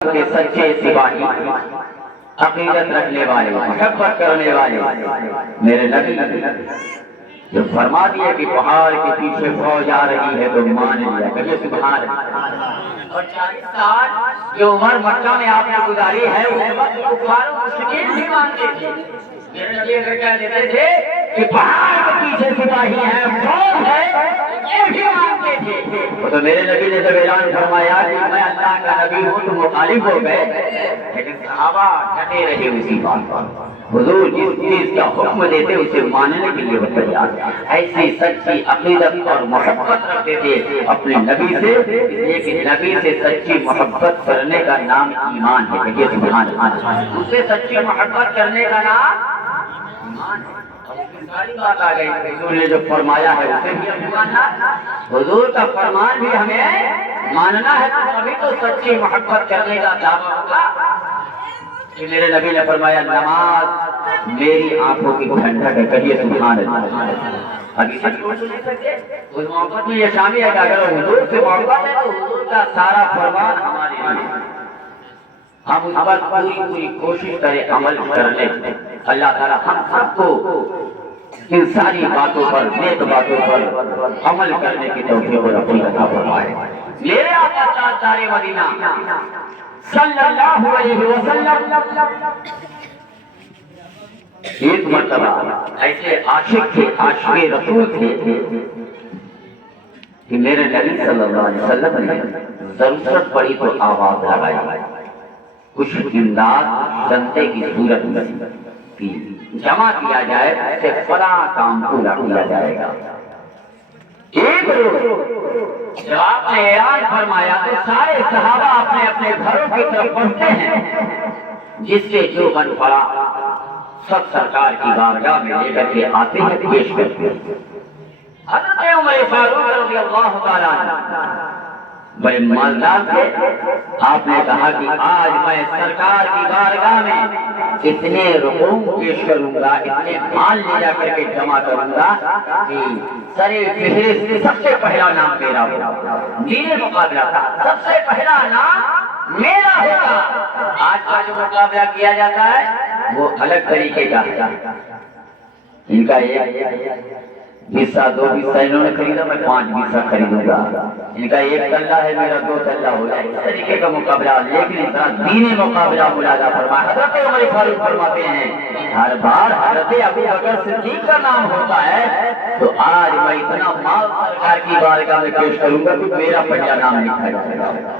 کے سچے سپاہی، عقیدت رکھنے والے، محبت کرنے والے میرے نبی جو فرما دیا کہ پہاڑ کے پیچھے فوج آ رہی ہے تو مان لیا کبھی سبحان اللہ۔ اور 40 سال جو عمر مکہ میں آپ نے گزاری ہے اس وقت کفار و مشرکین بھی مانتے تھے۔ میرے نبی اگر کہہ دیتے تھے کہ پہاڑ کے پیچھے سپاہی ہیں، فوج ہے، یہ بھی مانتے تھے۔ وہ تو میرے نبی نے جب اعلان فرمایا کہ میں اللہ کا نبی ہوں تو مخالف ہو گئے، لیکن صحابہ ڈٹے رہے اسی بات پر۔ حضور جس چیز کا حکم دیتے اسے ماننے کے لیے وہ تیار، ایسی سچی عقیدت اور محبت رکھتے تھے اپنے نبی سے، اس لیے کہ نبی سے سچی محبت کرنے کا نام ایمان ہے۔ دیکھیے سبحان اللہ، اس سے سچی محبت کرنے کا نام ایمان ہے۔ ساری بات آ گئی، حضور نے جو فرمایا ہے اسے بھی ہمیں ماننا، حضور کا فرمان بھی ہمیں ماننا ہے، ابھی تو سچی محبت کرنے کا دعویٰ ہوگا کہ میرے نبی نے فرمایا نماز میری آنکھوں کی ٹھنڈک ہے، کہیے سبحان اللہ۔ ابھی سے چھوڑ نہیں سکتے، اس محبت میں یہ شامل ہے کہ اگر حضور سے محبت ہے تو حضور کا سارا فرمان ہمارے لیے، ہم اس پر پوری کوشش کریں عمل کرنے۔ اللہ تعالی ہم سب کو ان ساری باتوں پر، نیک باتوں پر عمل کرنے کی توفیق اور عطا عطا فرمائے۔ میرے آقا تاجدار مدینہ صلی اللہ علیہ وسلم ایک مرتبہ ایسے عاشق تھے، عاشق رسول تھے کہ میرے نبی صلی اللہ علیہ وسلم نے ضرورت پڑی تو آواز لگائی، کچھ امداد جنتے کی صورت میں جمع کیا جائے، اس سے فلاں کام پورا کیا جائے گا۔ ایک روز جب آپ نے اعلان فرمایا تو سارے صحابہ اپنے اپنے گھروں کی طرف بڑھتے ہیں، جس سے جو بن پڑا سب سرکار کی بارگاہ میں لے کر کے آتے ہیں، پیش کرتے ہیں۔ حضرت عمر فاروق رضی اللہ تعالیٰ عنہ بڑے مالدار تھے، آپ نے کہا کہ آج میں سرکار کی بارگاہ میں اتنے رقوم پیش کروں گا، اتنے مال لے جا کر کے جمع کروں گا کہ سرے فہرست سب سے پہلا نام میرا ہوگا۔ دین مقابلہ تھا، سب سے پہلا نام میرا ہوگا۔ آج کا جو مقابلہ کیا جاتا ہے وہ الگ طریقے کا ہے، ان کا ایک حصہ 2 حصہ انہوں نے خریدا، میں 5 حصہ خریدوں گا، ان کا 1 تلہ ہے میرا 2 تلہ ہو جائے، اس طریقے کا مقابلہ، لیکن اس طرح دینی مقابلہ ملاحظہ فرمایا۔ حضرت عمر فاروق فرماتے ہیں ہر بار حضرت ابو بکر صدیق کا نام ہوتا ہے تو آج میں اتنا مال سرکار کی بارگاہ میں پیش کروں گا کہ میرا پہلا نام لکھا جائے گا۔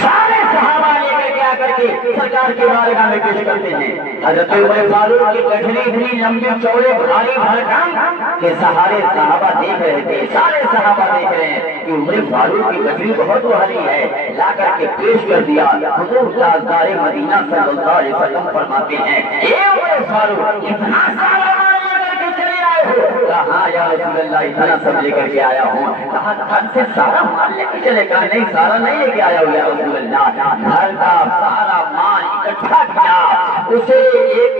سارے صحابہ لے کر کے آ کر کے سرکار کی بارگاہ میں پیش کرتے ہیں۔ حضرت عمر فاروق کی گٹھڑی اتنی لمبی چوڑے بھاری بھرکم کہ سارے صحابہ دیکھ رہے تھے، سارے صحابہ دیکھ رہے ہیں کہ عمر فاروق کی گٹھڑی بہت بھاری ہے، لا کر کے پیش کر دیا۔ حضور تاجدار مدینہ صلی اللہ علیہ وسلم فرماتے ہیں اے عمر فاروق اتنا سارا کہاں یا رسول اللہ اتنا سب لے کر کے آیا ہوں، کہاں گھر سے سارا مال لے کے چلے گا؟ نہیں سارا نہیں لے کے آیا ہوں یا رسول اللہ، گھر کا سارا مال اکٹھا کیا، اسے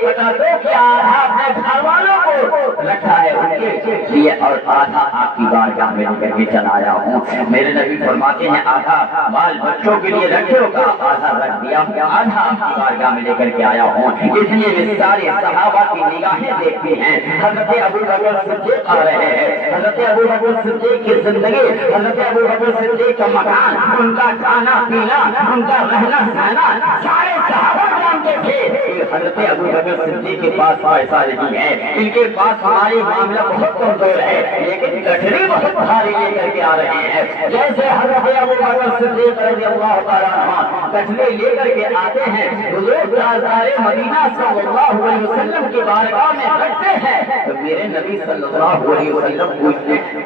1/2 کیا، آدھا اپنے گھر والوں کو رکھا ہے ان کے لیے اور آدھا آپ کی بارگاہ میں لے کر کے چلا آیا ہوں۔ میرے نبی فرماتے ہیں آدھا بال بچوں کے لیے رکھے ہوگا، آدھا رکھ دیا، آدھا آپ کی بارگاہ میں لے کر کے آیا ہوں۔ اس لیے سارے صحابہ کی نگاہیں دیکھتی ہیں، حضرت ابو بکر صدیق آ رہے ہیں، حضرت ابو بکر صدیق کی زندگی، حضرت ابو بکر صدیق کا مکان، ان کا کھانا پینا، ان کا رہنا سہنا، سارے صحابہ جانتے تھے کہ حضرت ابو بکر صدیق کے پاس پیسہ نہیں ہے، ان کے پاس ہماری معاملہ بہت کمزور ہے، لیکن گٹھڑی بہت بھاری لے کر کے آ رہے ہیں۔ جیسے حضرت ابو بکر صدیق رضی اللہ تعالیٰ عنہ گٹھڑی لے کر کے آتے ہیں، حضور تاجدار مدینہ صلی اللہ علیہ وسلم کی بارگاہ میں رکھتے ہیں تو میرے نبی صلی اللہ علیہ وسلم پوچھتے ہیں،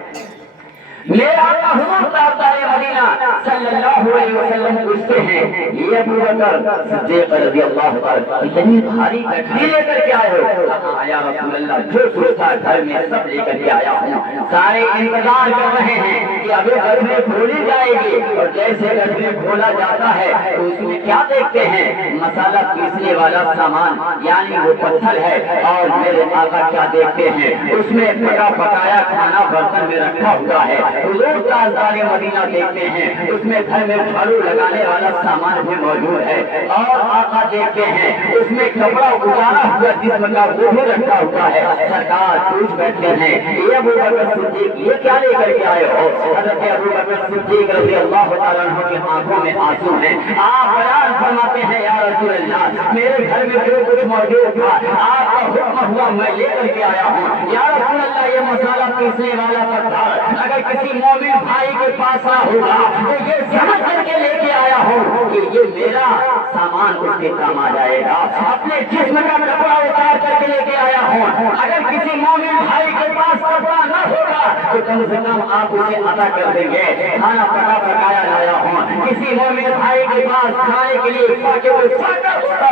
میرا حضور تاجدار مدینہ صلی اللہ علیہ وسلم پوچھتے ہیں یہ ابو بکر صدیق رضی اللہ عنہ اتنی بھاری گٹھڑی لے کر کے آئے ہو؟ کہا یا رسول اللہ جو کچھ تھا گھر میں سب لے کر کے آیا ہوں۔ سارے انتظار کر رہے ہیں کہ ابھی گٹھڑی کھولی جائے گی، اور جیسے گٹھڑی کھولا جاتا ہے تو اس میں کیا دیکھتے ہیں؟ مسالہ پیسنے والا سامان، یعنی وہ پتھر ہے، اور میرے آقا کیا دیکھتے ہیں؟ اس میں پکا پکایا کھانا برتن میں رکھا ہوا ہے، حضور تاجدار مدینہ دیکھتے ہیں اس میں گھر میں جھاڑو لگانے والا سامان بھی موجود ہے، اور آقا دیکھتے ہیں اس میں کپڑا اتارا ہوا جسم کا وہ بھی رکھا ہوا ہے۔ سرکار پوچھ بیٹھتے ہیں یہ ابو بکر صدیق یہ کیا لے کر کے آئے ہو؟ حضرت ابو بکر صدیق رضی اللہ تعالیٰ عنہ کی آنکھوں میں آنسو ہیں۔ آپ بیان فرماتے ہیں یا رسول اللہ میرے گھر میں جو کچھ موجود تھا آپ کا حکم ہوا میں لے کر کے آیا ہوں۔ یا رسول اللہ یہ مسالہ پیسنے والا پتھر اگر کسی مومن بھائی کے پاس نہ ہوگا تو یہ سمجھ کر کے لے کے آیا ہوں کہ یہ میرا سامان اس کے کام آ جائے گا۔ اپنے جسم کا کپڑا اتار کر کے لے کے آیا ہوں۔ اگر کسی مومن بھائی کے پاس کپڑا نہ ہوگا تو کم سے کم آپ اسے عطا کر دیں گے۔ کھانا پکایا لایا ہوں، کسی مومن بھائی کے پاس کھانے کے لیے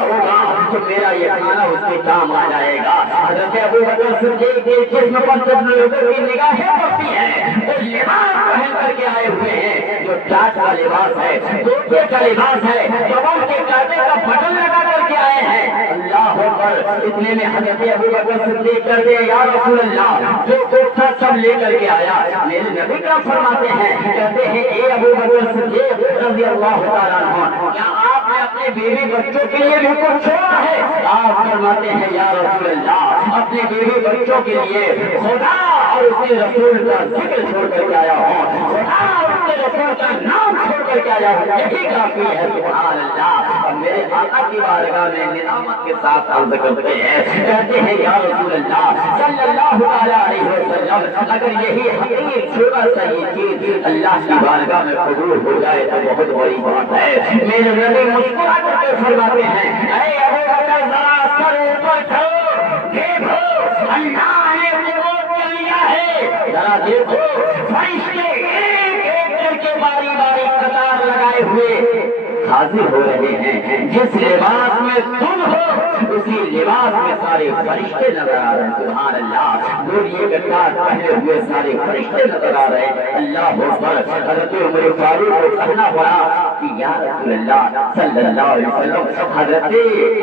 ہوگا تو میرا یہ کھانا اس کے کام آ جائے گا۔ حضرت ابو بکر صدیق کے جسم پر جب لوگوں کی نگاہیں پڑتی ہیں وہ لباس پہن کر کے آئے ہوئے ہیں جو ٹاٹ کا لباس ہے، دوپہر کا لباس ہے، جوان کے کاٹے کا بٹن لگا کر کے آئے ہیں۔ اللہ اکبر! اتنے میں حضرت ابو بکر صدیق کر دے یا رسول اللہ جو کچھ تھا سب لے کر کے آیا۔ میرے نبی کیا فرماتے ہیں؟ کہتے ہیں اے ابو بکر صدیق رضی اللہ تعالیٰ عنہ کیا آپ نے اپنے بیوی بچوں کے لیے بھی کچھ چھوڑا ہے؟ آپ فرماتے ہیں یا رسول اللہ اپنے بیوی بچوں کے لیے خدا اور اس کے رسول کا ذکر چھوڑ کر کے آیا ہوں، خدا اور اس کے رسول کا نام چھوڑ کر کے آیا ہوں، یہی کافی ہے۔ سبحان اللہ! اور میرے آقا کی بارگاہ میں ندامت کے ساتھ عرض کرتے ہیں، کہتے ہیں یا رسول اللہ صلی اللہ علیہ وسلم اگر یہی حقیقی چھوٹا سا یہ چیز اللہ کی بارگاہ میں قبول ہو جائے تو بہت بڑی بات ہے۔ میرے نبی مسکرا کر کے فرماتے ہیں اے ابو بکر ذرا سر اوپر کرو، دیکھو اللہ نے رپورٹ کر لیا ہے، ذرا دیکھو فرشتے ایک ایک کر کے باری باری قطار لگائے ہوئے حاضر ہو رہے ہیں۔ جس لباس میں تم ہو اسی لباس میں سارے فرشتے نظر آ رہے ہیں۔ سبحان اللہ! گوڑیے کے کاٹ پہنے ہوئے سارے فرشتے نظر آ رہے ہیں۔ اللہ اکبر! حضرت عمر فاروق کو کہنا پڑا کہ یا رسول اللہ صلی اللہ علیہ وسلم حضرت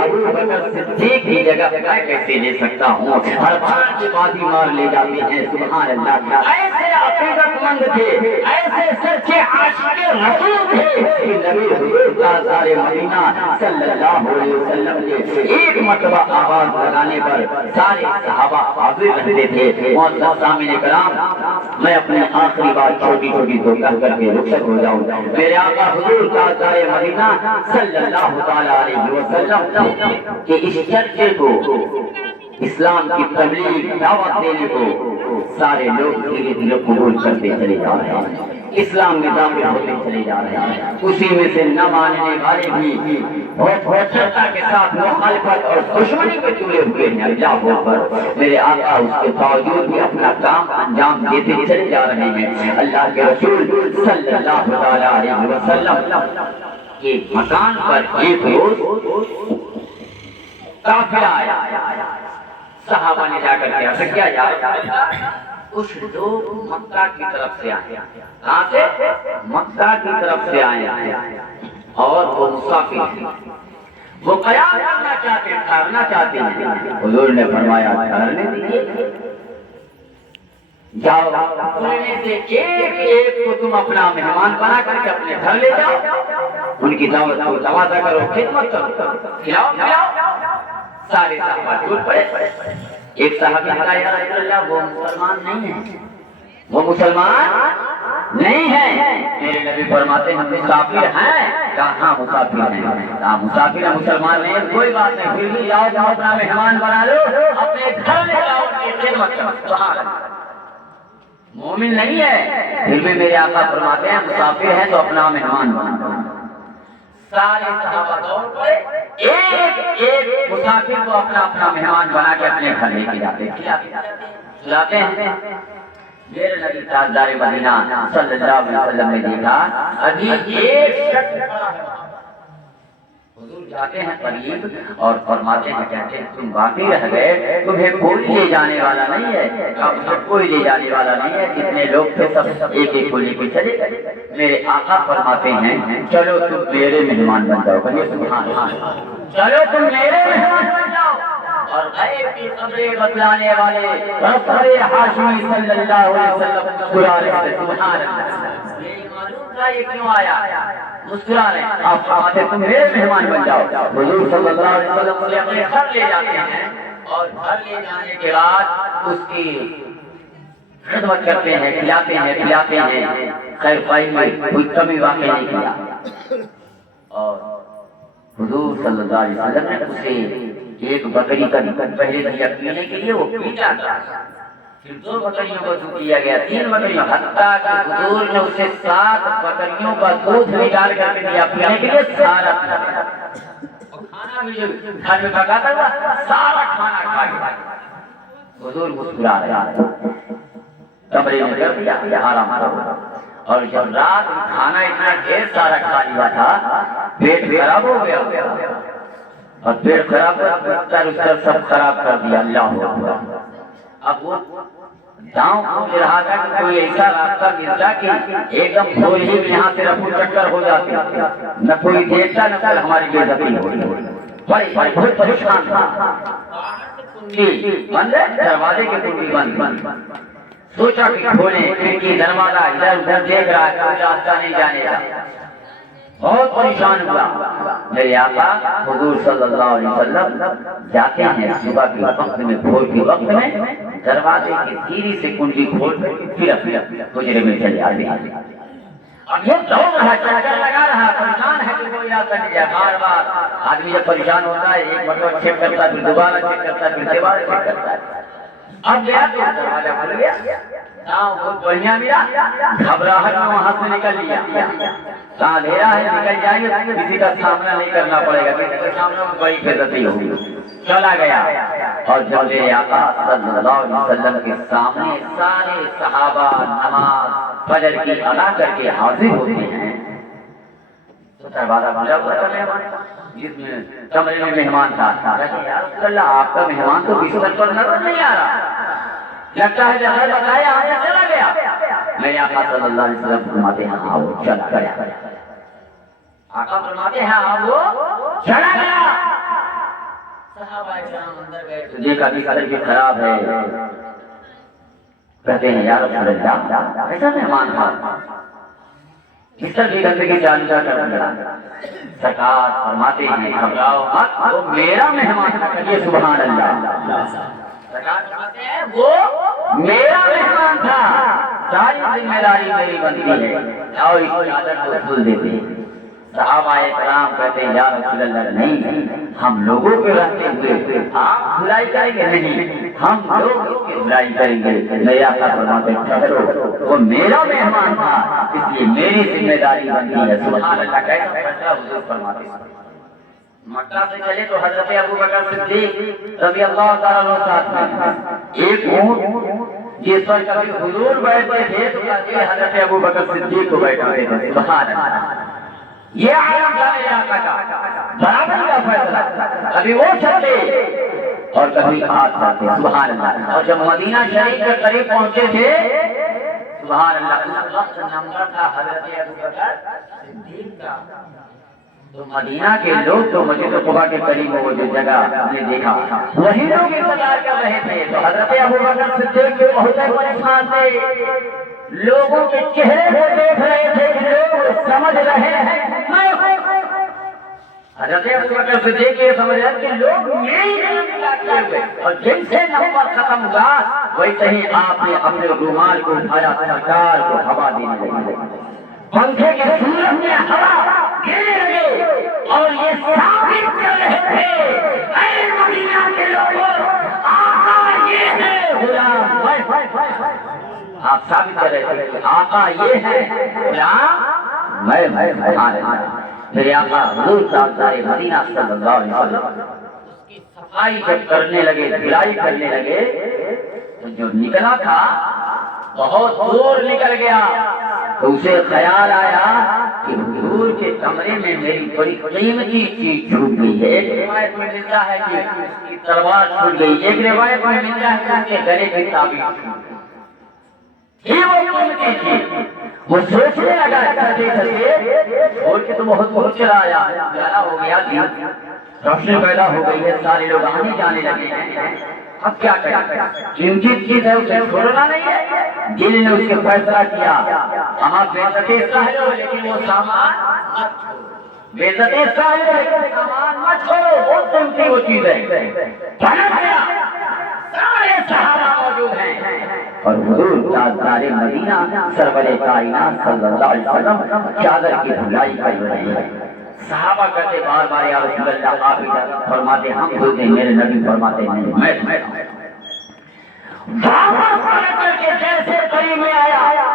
ابو بکر صدیق کی جگہ میں کیسے لے سکتا ہوں؟ ہر بار کی بازی مار لے جاتے ہیں۔ سبحان اللہ! ایسے عقیدت مند تھے، ایسے سچے عاشق رسول تھے کہ نبی حضور تاجدار مدینہ صلی اللہ علیہ وسلم نے ایک مرتبہ آواز لگانے پر سارے صحابہ حاضر رہتے تھے۔ معزز سامعین کرام میں اپنے آخری بات چھوٹی چھوٹی تو کہہ کر کے رخصت ہو جاؤں۔ میرے آقا حضور تاجدار مدینہ صلی اللہ تعالی علیہ وسلم کہ اس چرچے کو اسلام کی تبلیغ دعوت دینے کو سارے لوگ دھیرے دھیرے قبول کرتے چلے جا رہے ہیں، اسلام میں داخل ہوتے چلے جا رہے ہیں۔ اسی میں سے نہ ماننے والے بھی بہت شدت کے ساتھ مخالفت اور دشمنی میں جڑے ہوئے ہیں۔ اللہ اکبر! میرے آقا اس کے باوجود بھی اپنا کام انجام دیتے چلے جا رہے ہیں۔ اللہ کے رسول صلی اللہ علیہ وسلم کے مکان پر ایک روز قافلہ آیا۔ صحابہ نے جا کر کے عرض کیا یا کچھ لوگ مکہ کی طرف سے آئے، کہاں سے؟ مکہ کی طرف سے آئے اور وہ مسافر ہیں، وہ قیام کرنا چاہتے ہیں، ٹھہرنا چاہتے ہیں۔ حضور نے فرمایا ٹھہرنے دیجیے، جاؤ ان میں سے ایک ایک کو تم اپنا مہمان بنا کر کے اپنے گھر لے جاؤ، ان کی دعوت کو تواضع کرو، خدمت کرو، کھلاؤ پلاؤ۔ سارے صحابہ ٹوٹ پڑے۔ ایک صحابی کہا یا رسول اللہ وہ مسلمان نہیں ہیں، وہ مسلمان نہیں ہیں۔ میرے نبی فرماتے ہیں مسافر ہیں؟ کہا ہاں مسافر ہیں۔ کہا مسافر ہیں مسلمان نہیں، کوئی بات نہیں، پھر بھی جاؤ جاؤ اپنا مہمان بنا لو، اپنے گھر لے جاؤ، ان کی خدمت کرو۔ مومن نہیں ہے پھر بھی میرے آقا فرماتے ہیں مسافر ہے تو اپنا مہمان بنا لو۔ سارے صحابہ دوڑ پڑے، ایک ایک مسافر کو اپنا اپنا مہمان بنا کے اپنے گھر لے کے جاتے کھلاتے ہیں۔ میرے نبی تاجدار مدینہ صلی اللہ علیہ وسلم نے دیکھا ابھی ایک شخص کھڑا ہے، حضور جاتے ہیں قریب اور فرماتے ہیں کہتے ہیں تم باقی رہ گئے، تمہیں کوئی لے جانے والا نہیں ہے، اب کوئی لے جانے والا نہیں ہے، جتنے لوگ تھے سب ایک ایک کو لے کے چلے گئے۔ میرے آقا فرماتے ہیں چلو تم میرے مہمان بن جاؤ، کہیے سبحان اللہ، چلو تم میرے مہمان بن جاؤ۔ اور غیب کی خبریں بتلانے والے رسول ہاشمی صلی اللہ علیہ وسلم مسکرا رہے تھے. سبحان اللہ. یہ معلوم تھا یہ کیوں آیا؟ مسکرا رہے. آپ آتے تم میرے مہمان بن جاؤ. حضور صلی اللہ علیہ وسلم سے اپنے گھر لے جاتے ہیں اور گھر لے جانے کے بعد اس کی خدمت کرتے ہیں, کھلاتے ہیں پلاتے ہیں. خیر خواہی میں کوئی کمی واقع نہیں کیا. اور حضور صلی اللہ علیہ وسلم نے اسے ایک بکری کا پہلے دیا پینے کے لیے, وہ پیتا تھا. پھر 2 بکریوں کو دیا گیا, 3 بکریوں, حتیٰ کہ حضور نے اسے 7 بکریوں کا دودھ نکال کر کے دیا پینے کے لیے. سارا کھانا بھی جو گھر میں پکاتا ہوا سارا کھانا کھا گیا. حضور مسکرا رہے, کمرے میں کر دیا آرام کرو. اور جب رات کھانا اتنا ڈھیر سارا کھا لیا تھا, پیٹ خراب ہو گیا اور پیٹ خراب کر سب خراب کر دیا. اللہ اب وہ داؤں پوچھ رہا تھا کہ کوئی ایسا راستہ ملتا کہ ایک دم سوئی ہی یہاں سے رفو چکر ہو جاتی, نہ کوئی دیکھتا نہ کوئی ہماری بے عزتی ہوئی. بہت پریشان تھا. بند ہے, دروازے کی کنڈی بند. سوچا کہ کھولیں کھڑکی دروازہ, ادھر ادھر دیکھ رہا ہے, کوئی راستہ نہیں جانے کا. بہت پریشان ہوا. میرے آقا حضور صلی اللہ علیہ وسلم جاتے ہیں صبح کے وقت میں, بھور کے وقت میں, دروازے کی دھیرے سے کنڈی کھول پھر حجرے میں چلے آتے. اب یہ دوڑ رہا, چکر لگا رہا, پریشان ہے کہ کوئی راستہ نہیں جائے. بار بار آدمی جب پریشان ہوتا ہے ایک مرتبہ چیک کرتا ہے, پھر دوبارہ چیک کرتا ہے, پھر دوبارہ چیک کرتا ہے. اب گیا تو دروازہ کھل گیا, بہت بڑھیا ملا. گھبراہٹ میں وہاں سے نکل لیا. اندھیرا ہے, نکل جائیں گے, کسی کا سامنا نہیں کرنا پڑے گا, کسی کا سامنا میں بڑی بےعزتی ہوگی. چلا گیا اور جب میرے آقا صلی اللہ علیہ وسلم کے سامنے سارے صحابہ نماز فجر کی ادا کر کے حاضر ہوتے ہیں تو دروازہ کھلا ہوا تھا, جس میں کمرے میں مہمان تھا. یا رسول اللہ, آپ کا مہمان تو بستر پر نظر نہیں آ رہا, لگتا ہے جب بتایا آیا چلا گیا. میرے آقا صلی اللہ علیہ وسلم فرماتے ہیں ہاں وہ چلا گیا. آقا فرماتے ہیں ہاں وہ چلا گیا. صحابہ کرام اندر گئے تو دیکھا کہ قدر بھی خراب ہے. کہتے ہیں یا رسول اللہ, ایسا مہمان تھا, بستر کی گندگی جانچا کر دیا. سرکار فرماتے ہیں گھبراؤ مت, وہ میرا مہمان تھا. یہ سبحان اللہ. سرکار فرماتے ہیں وہ میرا مہمان تھا, ساری ذمہ داری میری بنتی ہے, اور اس چادر کو کھول دیتے ہیں. صحابہ کرام کہتے ہیں یا رسول اللہ, نہیں, ہم لوگوں کے رہتے ہوئے آپ دھلائی کریں گے, نہیں, ہم لوگوں کی دھلائی کریں گے. میرے آقا فرماتے ہیں ٹھہرو, وہ میرا مہمان تھا, اس لیے میری ذمہ داری بنتی ہے. سبحان اللہ. کیسا فیصلہ حضور فرماتے ہیں. مکہ سے چلے تو حضرت ابو بکر صدیق رضی اللہ تعالیٰ عنہ ساتھ میں, ایک اونٹ جس پر کبھی حضور بیٹھتے تھے تو حضرت ابو بکر صدیق کو بیٹھتے تھے. سبحان اللہ. یہ عالم تھا میرے آقا کا, برابر کا فیصلہ. کبھی وہ چلتے اور کبھی آپ چلتے. سبحان اللہ. اور جب مدینہ شریف کے قریب پہنچے تھے, سبحان اللہ, اس وقت نمبر تھا حضرت ابو بکر صدیق کا. تو مدینہ کے لوگ تو مسجد قباء کے قریب وہ جو جگہ نے دیکھا, وہی لوگ انتظار کر رہے تھے. تو حضرت ابو بکر صدیق کے بہت پریشان تھے, لوگوں کے چہرے کو دیکھ رہے تھے کہ لوگ سمجھ رہے ہیں. حضرت ابو بکر صدیق یہ سمجھ رہے کہ لوگ میری انتظار کیے ہوئے, اور جن سے نمبر ختم ہوا ویسے ہی آپ نے اپنے رومال کو اٹھایا, سرکار کو ہوا دینے لگے. پنکھے کے صورت میں ہوا دینے لگے اور یہ ثابت کر رہے تھے, اے مدینہ کے لوگوں, آقا یہ ہے غلام. آپ ثابت کر رہے تھے کہ آقا یہ ہے غلام, میں. میرے آقا حضور تاجدار مدینہ صلی اللہ علیہ وسلم اس کی صفائی جب کرنے لگے, دھلائی کرنے لگے, تو جو نکلا تھا بہت دور نکل گیا. تو اسے خیال آیا کہ حضور کے کمرے میں میری بڑی قیمتی چیز چھوٹ گئی ہے. ایک روایت میں ملتا ہے کہ اس کی تلوار چھوٹ گئی, ایک روایت میں ملتا ہے کہ اس کے گلے کی تعبیر چھوٹ گئی. یہ وہ قیمتی چیز. وہ سوچنے لگا, چلتے چلتے چھوڑ کے تو بہت چلا آیا, ہو گیا. روشنی پیدا ہو گئی ہے، سارے لوگ آنے جانے لگے ہیں، اب کیا کریں؟ جن چیز ہے اسے چھوڑنا نہیں ہے، جن نے اس کے فیصلہ کیا ہم بےزت ساحل ہو لیکن وہ سامان مت چھوڑو، بےزت ساحل ہو لیکن سامان مت چھوڑو، بہت قیمتی وہ چیز ہے، سارے صحابہ موجود ہیں اور حضور تاجدار مدینہ سرور کائنات صلی اللہ علیہ وسلم چادر کی دھلائی کر رہے ہیں۔ صحابہ کہتے بار بار یا رسول اللہ آپ اجازت فرماتے، ہم خود ہیں، میرے نبی فرماتے نہیں، میں واپس پلٹ کر کے جیسے قریب میں آیا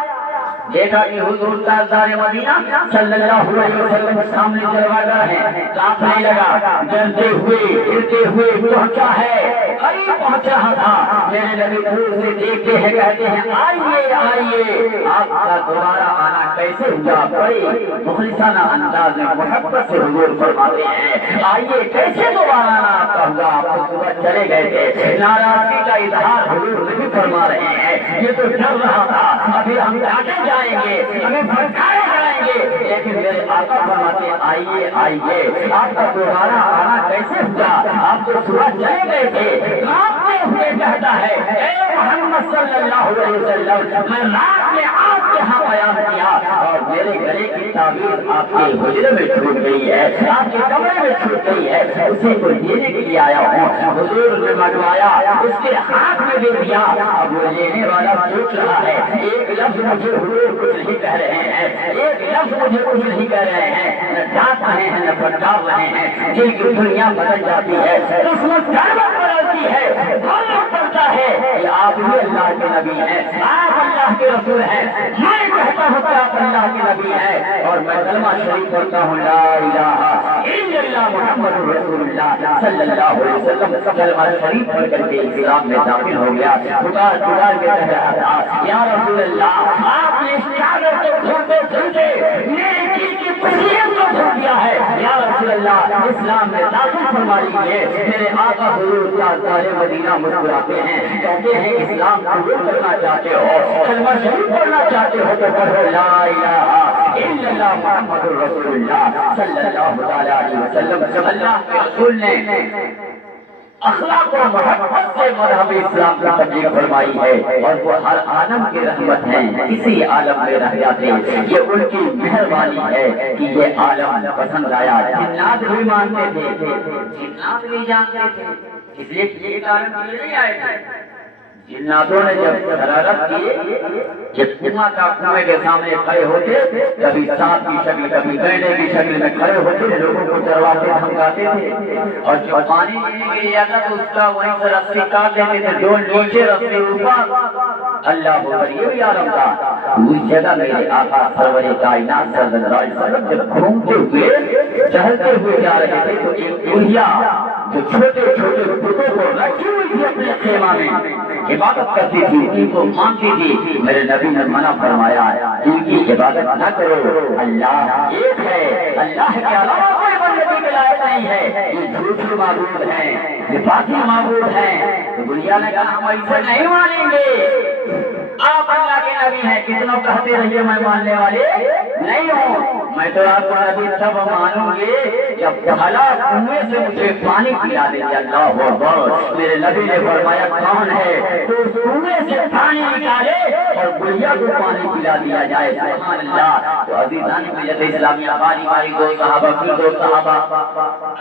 دیکھا کہ حضور تاجدار مدینہ صلی اللہ علیہ وسلم سامنے دروازہ ہے، کانپنے لگا، جلتے ہوئے گرتے ہوئے پہنچا ہے، قریب پہنچا تھا، میرے نبی دور سے دیکھتے ہیں، کہتے ہیں آئیے آئیے، آپ کا دوبارہ آنا کیسے ہوا؟ بڑے مخلصانہ انداز میں محبت سے حضور فرماتے ہیں آئیے، کیسے دوبارہ آنا آپ کا ہوا؟ آپ صبح چلے گئے تھے، ناراضگی کا اظہار حضور نہیں فرما رہے ہیں، یہ تو ڈر رہا تھا ابھی ہم آگے جائیں گے، ہمیں بھٹکائے جائیں گے، لیکن میرے آقا فرماتے آئیے آئیے، آپ کا دوبارہ آنا کیسے ہوا؟ آپ تو صبح چلے گئے تھے، کانپتے ہوئے کہتا ہے اے محمد صلی اللہ علیہ وسلم، میں رات میں آپ کے ہاں بیان کیا اور میرے گلے کی تعبیر آپ کے حجرے میں چھوٹ گئی ہے، آپ کے کمرے میں چھوٹ گئی ہے، اسے کو لینے کے لیے آیا ہوں۔ حضور نے منگوایا، اس کے ہاتھ میں دے دیا، اب وہ لینے والا سوچ رہا ہے ایک لفظ مجھے حضور کچھ نہیں کہہ رہے ہیں، ایک لفظ مجھے کچھ نہیں کہہ رہے ہیں، نہ ڈانٹ رہے ہیں نہ پھٹکار رہے ہیں، جن کی دنیا بدل جاتی ہے، قسمت بدلتی ہے، معلوم پڑتا ہے کہ آپ ہی اللہ کے نبی ہیں، آپ اللہ کے رسول ہیں، میں کہتا ہوں کہ آپ اللہ کے نبی ہیں اور میں کلمہ شریف پڑھتا ہوں لا الہ الا اللہ محمد رسول اللہ صلی اللہ علیہ وسلم، کلمہ شریف پڑھ کر کے اسلام میں داخل ہو گیا، پکار پکار کے کہہ رہا تھا یا رسول اللہ آپ نے اس چادر کو کھولتے کھولتے میرے دل کی فضیلت کو کھول دیا ہے، یا رسول اللہ اسلام میں داخل فرما لیجیے۔ میرے آقا حضور تاجدار مدینہ مسکراتے ہیں، کہتے ہیں اسلام قبول کرنا چاہتے ہو، کلمہ شریف پڑھنا چاہتے ہو تو پڑھو لا الہ الا اللہ محمد رسول اللہ صلی اللہ علیہ وسلم۔ اللہ کے رسول نے اخلاق و محبت سے مذہب اسلام کی تبلیغ فرمائی ہے اور وہ ہر عالم کی رحمت ہیں، کسی عالم میں رہ جاتے، یہ ان کی مہربانی ہے کہ یہ عالم پسند آیا۔ جنات بھی مانتے تھے، جنات بھی جانتے تھے، اس لیے یہ عالم نہیں آئے تھے۔ جناتوں نے جب شرارت کی کہ کنواں کا کنویں کے سامنے کھڑے ہوتے، کبھی سانپ کی شکل کبھی گینڈے کی شکل میں کھڑے ہوتے، لوگوں کو ڈرواتے دھمکاتے تھے اور جو پانی پینے کے لیے آتا تو اس کا وہیں سے رسی کاٹ دیتے تھے، ڈول نیچے رسی اوپر، اللہ اکبر، یہ بھی عالم تھا۔ اس جگہ میرے آقا سرور کائنات صلی اللہ علیہ وسلم جب گھومتے ہوئے چہلتے ہوئے جا رہے تھے تو ایک بڑھیا جو چھوٹے چھوٹے بتوں کو رکھی ہوئی تھی اپنے خیمہ میں عبادت کرتی تھی، ان کو مانتی تھی، میرے نبی نے منع فرمایا ان کی عبادت نہ کرو، اللہ ایک ہے، اللہ کے علاوہ کوئی بندگی کے لائق نہیں ہے، یہ جھوٹے معبود ہیں، یہ باطل معبود ہیں۔ تو بڑھیا نے کہا ہم ایسے نہیں مانیں گے، آپ اللہ کے نبی ہیں، کتنوں کہتے رہیے میں ماننے والے نہیں ہوں، میں تو آپ کو نبی تب مانوں گے جب پہلا کنویں سے مجھے پانی پلا دے۔ اللہ اکبر، میرے نبی نے فرمایا کون ہے تو اس کنویں سے پانی نکالے اور بڑھیا کو پانی پلا دیا جائے، سبحان اللہ۔ تو عزیزان ملت اسلامیہ، باری باری دو صحابہ پھر دو صحابہ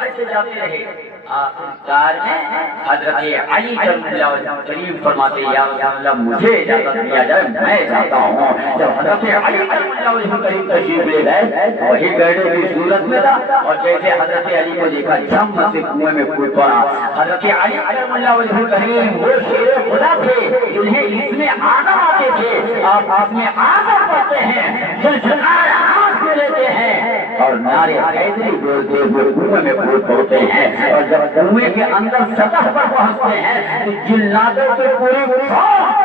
ایسے جاتے رہے، آخرکار میں حضرت علی کرم اللہ کریم فرماتے یا رسول اللہ مجھے اجازت دیا جائے میں جاتا ہوں۔ جب حضرت علی کرم اللہ کریم تشریف لے گئے وہی گڑھے کی صورت میں تھا اور جیسے حضرت علی کو دیکھا جم سے کنویں میں کود پڑا۔ حضرت علی کرم اللہ کریم وہ شیر خدا تھے جنہیں اس میں آدم آتے تھے، آپ اس میں آدم پڑھتے ہیں، جلجلائے ہاتھ میں لیتے ہیں اور نعرے حیدری بولتے ہوئے کنویں میں کود پڑتے ہیں، اور جب کنویں کے اندر سطح پر پہنچتے ہیں تو جناتوں کی پوری فوج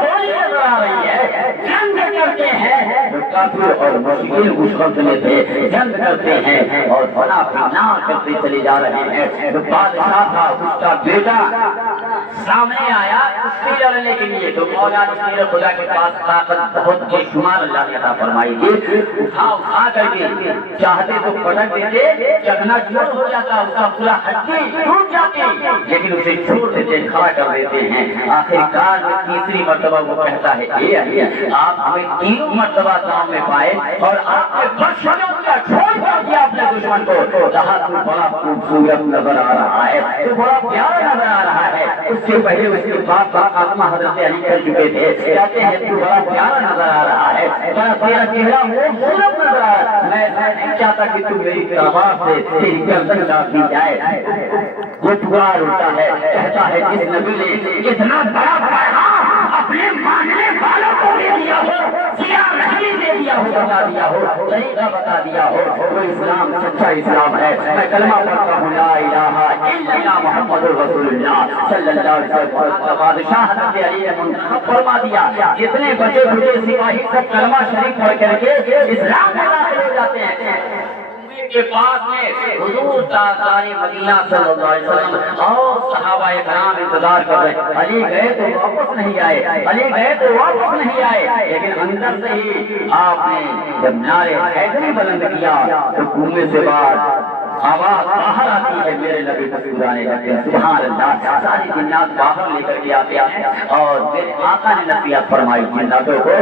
گولی نظر آ رہی ہے، جنگ کرتے ہیں، جو کافر اور مشرکین اس وقت میں تھے جنگ کرتے ہیں اور فنا فنا کرتے چلے جا رہے ہیں۔ جو بادشاہ تھا اس کا بیٹا سامنے آیا اس سے لڑنے کے لیے، تو مولا شیر خدا کے پاس طاقت بہت بے شمار اللہ نے عطا فرمائی تھی، اٹھا کر کے چاہتے تو پٹک دیتے چکنا چور ہو جاتا اس کا پورا ہڈی ٹوٹ جاتی لیکن اسے چھوڑ دیتے کھڑا کر دیتے ہیں آخر کار میں تیسری مرتبہ وہ کہتا ہے آپ ہمیں تینوں مرتبہ گاؤں میں پائے اور آپ نے بس چھوڑ دیا اپنے دشمن کو کہا تو بڑا خوبصورت نظر آ رہا ہے تو بڑا پیارا نظر آ رہا ہے اس سے پہلے اس کے باپ کا خاتمہ حضرت علی کر چکے تھے کہتے ہیں تو بڑا پیارا نظر آ رہا ہے بڑا تیرا چہرہ خوبصورت نظر آ رہا ہے میں نہیں چاہتا کہ تو میری تلوار سے تیری گردن کاٹ دی جائے وہ پکار اٹھتا ہے کہتا ہے جس نبی نے اتنا بڑا پیغام اپنے ماننے والوں کو دے دیا ہو سیاہ نہیں دے دیا ہو بتا دیا ہو طریقہ بتا دیا ہو وہ اسلام سچا اسلام ہے میں کلمہ پڑھتا ہوں لا الہ الا اللہ محمد رسول اللہ صلی اللہ علیہ وسلم بادشاہ حضرت علی نے منتخب فرما دیا جتنے بچے بچے سپاہی سب کلمہ شریف پڑھ کر کے اسلام میں داخل ہو جاتے ہیں کے پاس میں حضور تاجدار مدینہ صلی اللہ علیہ وسلم اور صحابہ کرام انتظار کر رہے علی گئے تو واپس نہیں آئے علی گئے تو واپس نہیں آئے لیکن اندر سے ہی آپ نے جب نعرے حیدری بلند کیا تو کنویں سے باہر آواز باہر آتی ہے میرے نبی مسکرانے لگے سبحان اللہ ساری جنات باہر لے کر کے آتے ہیں اور میرے آقا نے نصیحت فرمائی جناتوں کو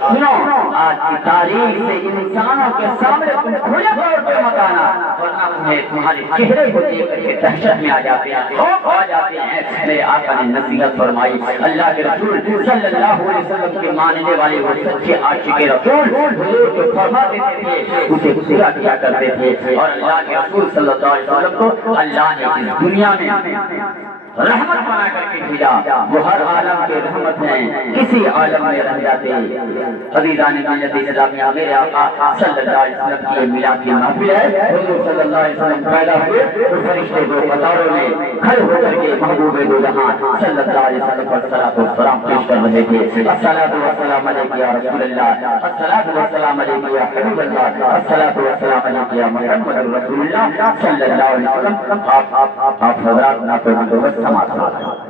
سنو آج کی تاریخ سے انسانوں کے سامنے تم کھلے طور پہ مت آنا ورنہ تمہیں تمہارے چہرے کو دیکھ کر کے دہشت میں آ جاتے ہیں خوف آ جاتے ہیں میرے آقا نے نصیحت فرمائی اللہ کے رسول صلی اللہ علیہ وسلم کے ماننے والے وہ سچے عاشق رسول حضور کو فرما دیتے تھے اسے پورا کیا کرتے تھے اور اللہ کے رسول صلی اللہ علیہ وسلم کو اللہ نے اس دنیا میں رحمت بنا کر کے بھیجا وہ ہر عالم کے رحمت ہیں کسی عالم میں رہ جاتے عزیزان ملت اسلامیہ میرے آقا صلی اللہ علیہ وسلم کی میلاد کی محفل ہے حضور صلی اللہ علیہ وسلم پیدا ہوئے تو فرشتے کو قطاروں میں کھڑے ہو کر کے محبوب دو جہاں صلی اللہ علیہ وسلم پر صلاۃ و سلام پیش کر رہے تھے الصلاۃ والسلام علیک یا رسول اللہ الصلاۃ والسلام علیک یا حبیب اللہ الصلاۃ والسلام علیک یا محمد رسول اللہ صلی اللہ علیہ وسلم آپ حضرات نہ تو سماعت